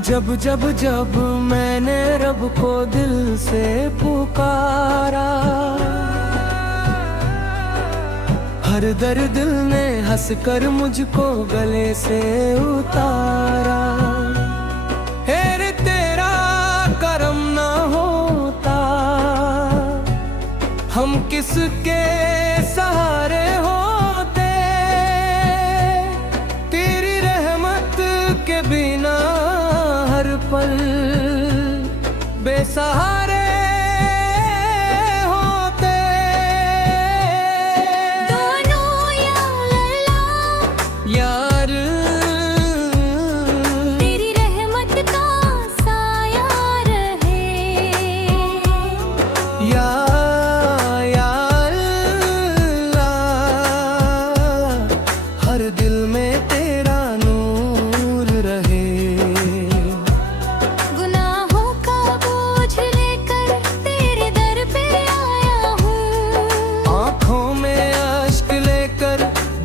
जब जब जब मैंने रब को दिल से पुकारा, हर दर्द दिल ने हंस कर मुझको गले से उतारा। हेरे तेरा करम ना होता, हम किसके सहारे होते, तेरी रहमत के बिना हर पल बेसहारे होते। दोनों या अल्लाह यार तेरी रहमत का साया रहे। या अल्लाह, हर दिल में तेरा नूर रहे।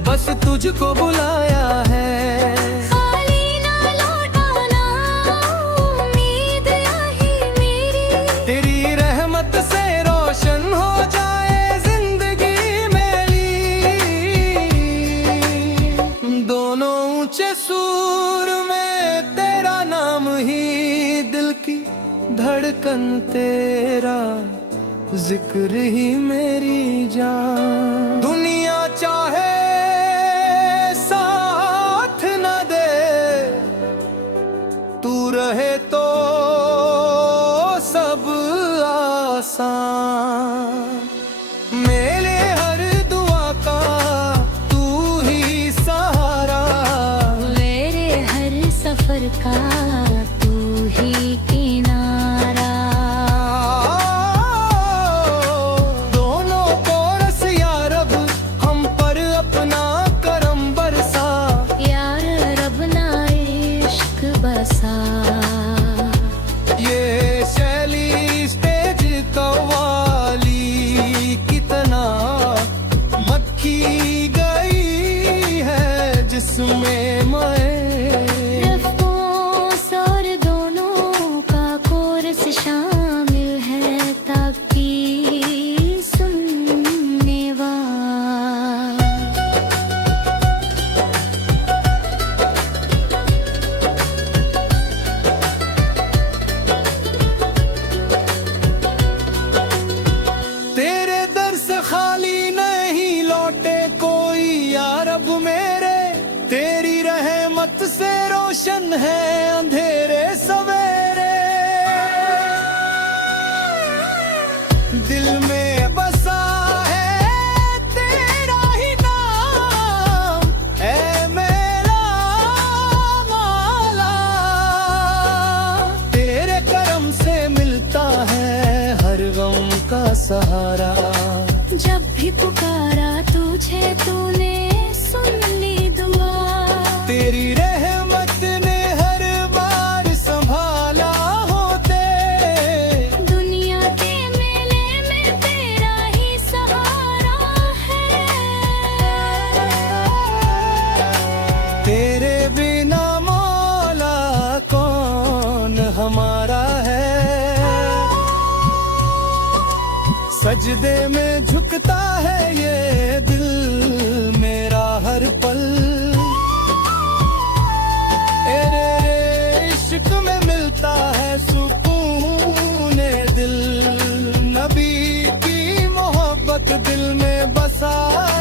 बस तुझको बुलाया है, खाली ना लौटाना उम्मीद यही मेरी। तेरी रहमत से रोशन हो जाए जिंदगी मेरी। दोनों ऊंचे सूर में तेरा नाम ही, दिल की धड़कन तेरा जिक्र ही मेरी जान। दुनिया चाहे रहे तो सब आसान, मेरे हर दुआ का तू ही सहारा, मेरे हर सफर का तू ही किनारा। दोनों को रस या रब हम पर अपना करम बरसा, यार रब ना इश्क बसा। ये शैली स्टेज कव्वाली कितना मक्खी गई है जिसमें मैं रफ़्ओ दोनों का कोरस शामिल है, ताकि सुनने वाला तेरे दर से खाली नहीं लौटे कोई या रब मेरे। तेरी रहमत से रोशन है अंधेरे सवेरे। दिल में बसा है तेरा ही नाम, ऐ मेरा मौला। तेरे करम से मिलता है हर गम का सहारा। जब भी पुकारा तुझे तूने सुन ली दुआ, तेरी रहमत ने हर बार संभाला होते। दुनिया के मेले में तेरा ही सहारा है। तेरे बिना मौला कौन हमारा है। सजदे में झुकता है ये दिल मेरा हर पल, तेरे इश्क में मिलता है सुकून दिल। नबी की मोहब्बत दिल में बसा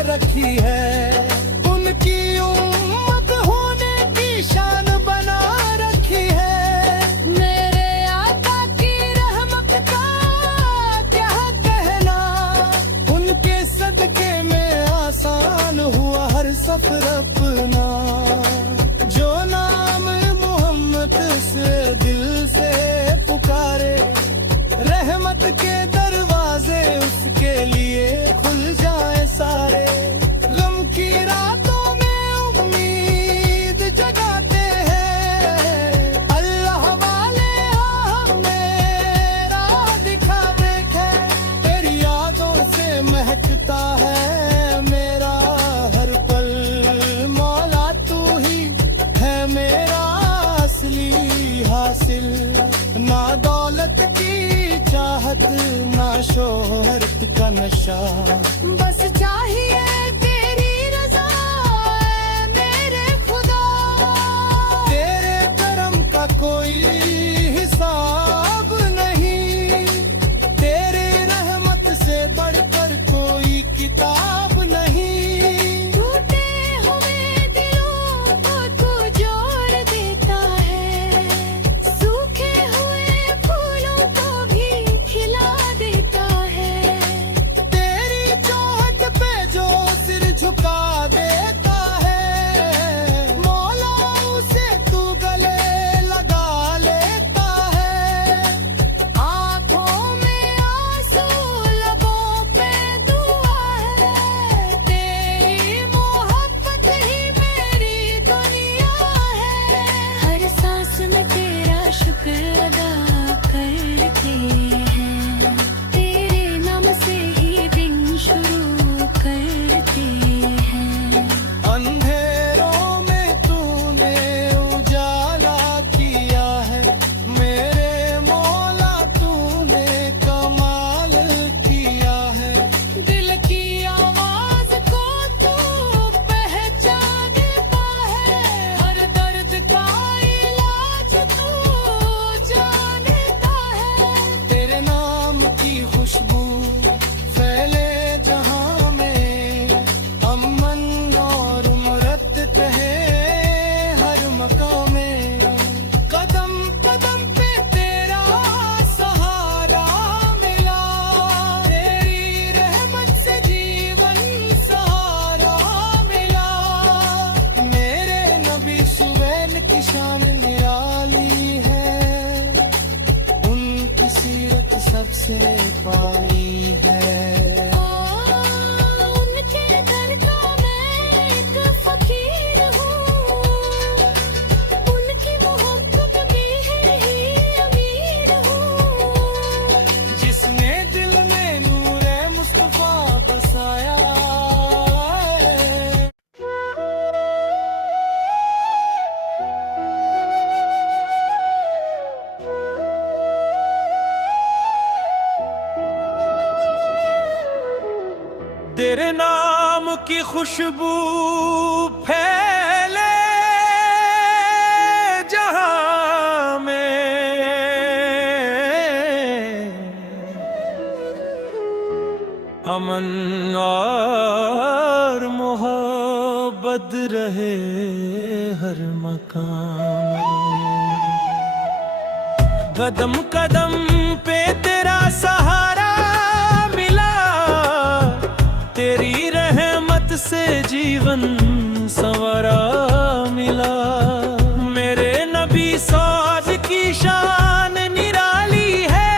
रखी है, उनकी उम्मत होने की शान बना रखी है। मेरे आका की रहमत का क्या कहना, उनके सदके में आसान हुआ हर सफर अपना। जो नाम मोहम्मद से दिल से पुकारे, रहमत के दरवाजे उसके लिए खुल जाए सारे। गम की रातों में उम्मीद हमेशा। बस चाहिए तेरी रज़ा ऐ मेरे खुदा। तेरे करम का कोई हिसाब नहीं, तेरे रहमत से बढ़कर कोई किताब नहीं। टूटे हुए दिलों को तू जोड़ देता है, सूखे हुए फूलों को भी खिला देता है। तेरी चाहत पे जो सिर झुका देता है, मौला उसे तू गले लगा लेता है। आँखों में आंसू लबों पे दुआ है, तेरी मोहब्बत ही मेरी दुनिया है। हर सांस में तेरा शुक्र अदा करते हैं, तेरे नाम से ही दिन शुरू करते हैं। अंधेरों में तूने उजाला किया है, मेरे मौला तूने कमाल किया है। दिल की आवाज को तू पहचानता है, हर दर्द का इलाज तू जानता है। तेरे नाम की खुशबू फैले जहां में, अमन और मुरत कहे हर मकाम में। कदम कदम पे तेरा सहारा मिला, तेरी रहमत से जीवन सहारा मिला। मेरे नबी सुवैन की शान निराली है, उनकी सीरत सबसे पाली है। उनके दर का मैं एक फकीर हूँ, उनकी मोहब्बत में ही अमीर हूँ। जिसने दिल में नूरे मुस्तफा बसाया है। तेरे नाम की खुशबू फैले जहां में, अमन और मोहब्बत रहे हर मकाम। कदम कदम पे तेरा सहारा मिला, तेरी रहमत से जीवन संवरा मिला। मेरे नबी साज की शान निराली है,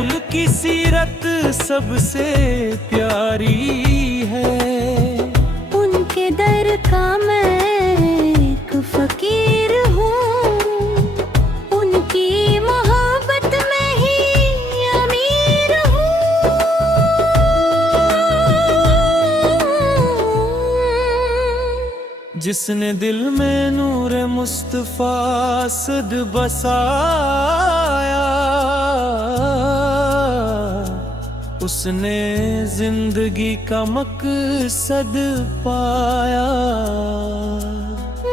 उनकी सीरत सबसे प्यारी है। उनके दर का मैं एक फकीर हूँ, उनकी मोहब्बत में ही अमीर हूँ। जिसने दिल में नूर मुस्तफा सद बसाया, उसने जिंदगी का मकसद पाया।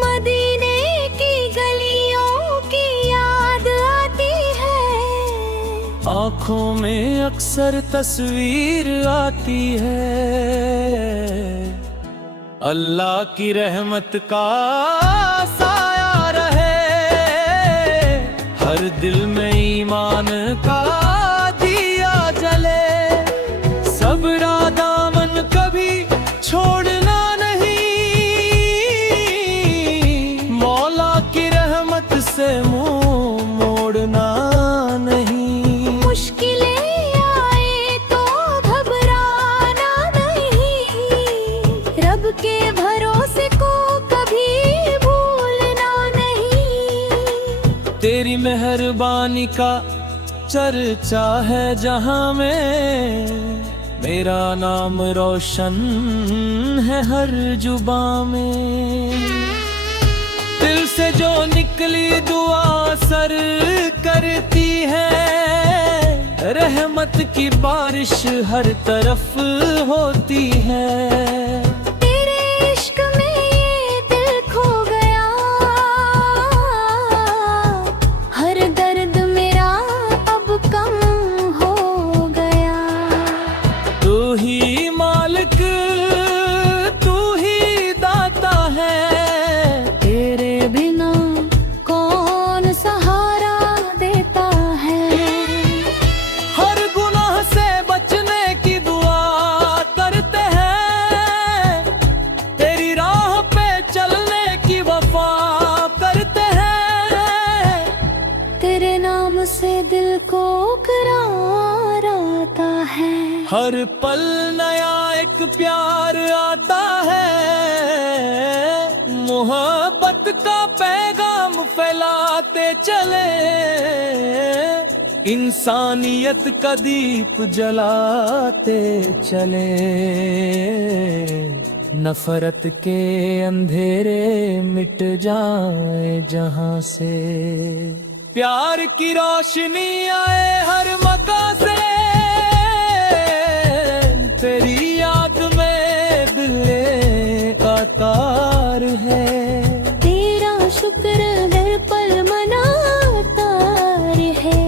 मदीने की गलियों की याद आती है, आँखों में अक्सर तस्वीर आती है। अल्लाह की रहमत का साया रहे, हर दिल में ईमान का दिया जले। सबरा दामन कभी छोड़ना नहीं, मौला की रहमत से मुंह मोड़ना नहीं। मुश्किलें आए तो घबराना नहीं, रब के भरोसे को कभी भूलना नहीं। तेरी मेहरबानी का चर्चा है जहां में, मेरा नाम रोशन है हर जुबां में। दिल से जो निकली दुआ असर करती है, रहमत की बारिश हर तरफ होती है। तेरे इश्क में ये दिल खो गया, हर दर्द मेरा अब कम हो गया। तू ही मालिक, तू ही दाता है, तेरे बिना कौन सहारा देता है। हर गुनाह से बचने की दुआ करते हैं, तेरी राह पे चलने की वफा करते हैं। तेरे नाम से दिल को करार आता है। हर पल नया एक प्यार आता है, मोहब्बत का पैगाम फैलाते चले, इंसानियत का दीप जलाते चले। नफरत के अंधेरे मिट जाए जहां से, प्यार की रोशनी आए हर मकान से। तेरी याद में दिल एकाकार है, तेरा शुक्र हर पल मनाता है।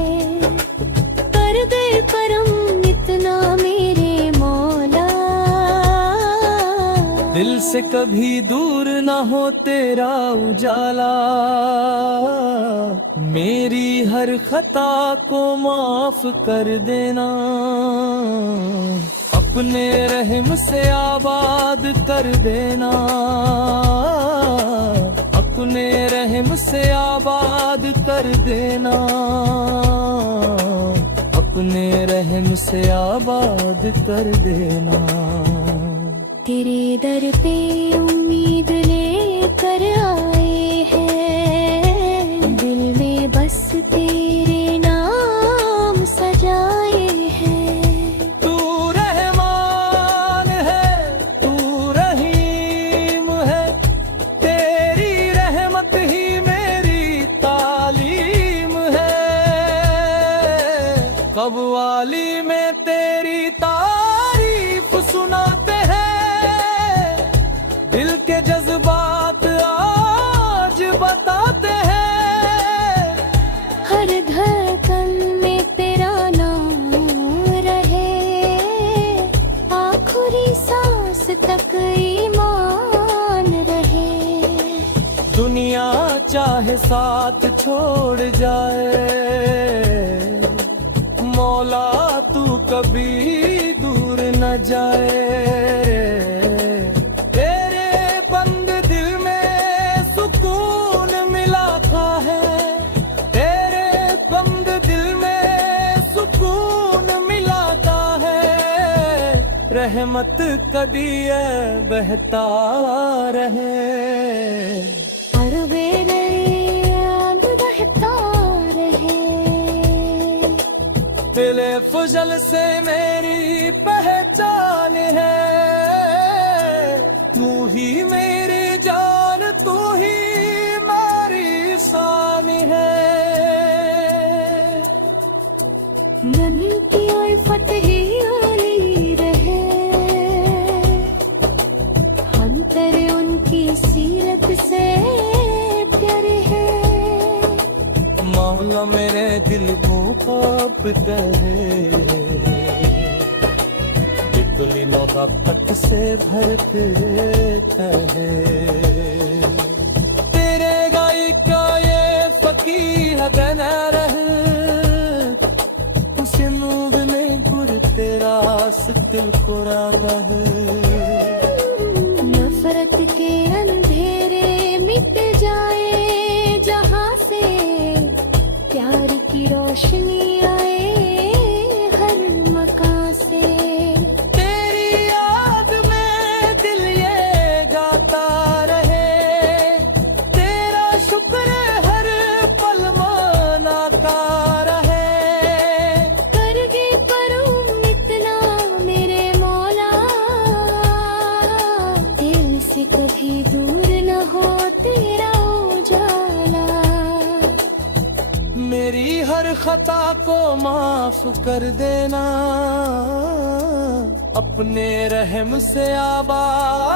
कर दे करम इतना मेरे मौला, दिल से कभी दूर ना हो तेरा उजाला। मेरी हर खता को माफ कर देना, अपने रहम से आबाद कर देना, अपने रहम से आबाद कर देना, अपने रहम से आबाद कर देना। तेरे दर पे उम्मीद लेकर आए हैं, दिल में बस तेरे नाम सजाए हैं। तू रहमान है, तू रहीम है, तेरी रहमत ही मेरी तालीम है। कव्वाली में तेरी तारीफ सुनाते हैं, दिल के जज्बात आज बताते हैं। हर धड़कन में तेरा नाम रहे, आखिरी सांस तक ईमान रहे। दुनिया चाहे साथ छोड़ जाए, मौला तू कभी दूर न जाए। तेरे बंद दिल में सुकून मिला था है, तेरे बंद दिल में सुकून मिलाता है। रहमत कदी बहता रहे, हर वेले याद बहता रहे। दिल फजल से मेरी पहचान है, तू ही मेरी जान, तू ही मेरी शान है। मन की उल्फत ही आली रहे, अंतर उनकी सीरत से प्यारे हैं। मौला मेरे दिल को ख्वाब करे, तितली मोहब्बत से भरते कहे। तेरे गाय का ये फकीर बन रहे, उसे नूब में गुर तेरा दिल को रहे। नफरत के अंधेरे मिट जाए जहां से, प्यार की रोशनी आए हर मकान से। तेरी याद में दिल ये गाता रहे, तेरा शुक्र हर पल मनाता रहे। करगे करूं इतना मेरे मौला, दिल से कभी दूर न हो तेरा उजाला। मेरी हर हर खता को माफ कर देना, अपने रहम से आबाद